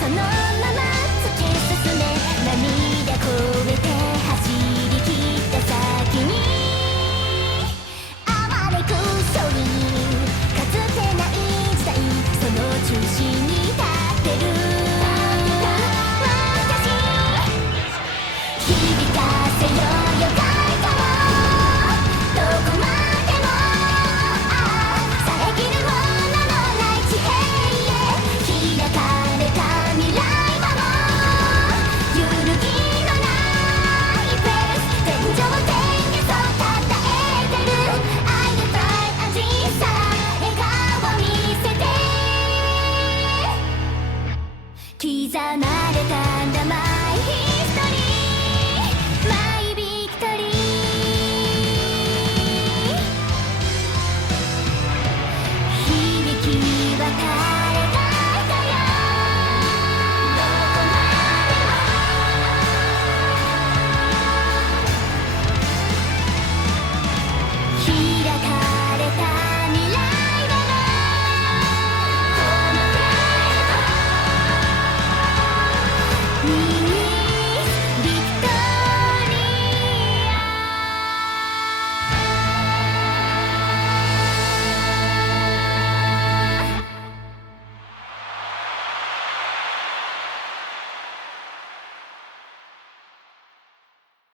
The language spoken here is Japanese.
そのまま突き進め涙越えて走り切った先にあまねく勝利かつてない時代その中心に立ってる私響かせようよ快歌をどこまでも遮るもののない地平へ開かれた未来はもう揺るぎのないペース天上天へとたたえてる I will fly アジサ笑顔見せて刻まれたんだ My history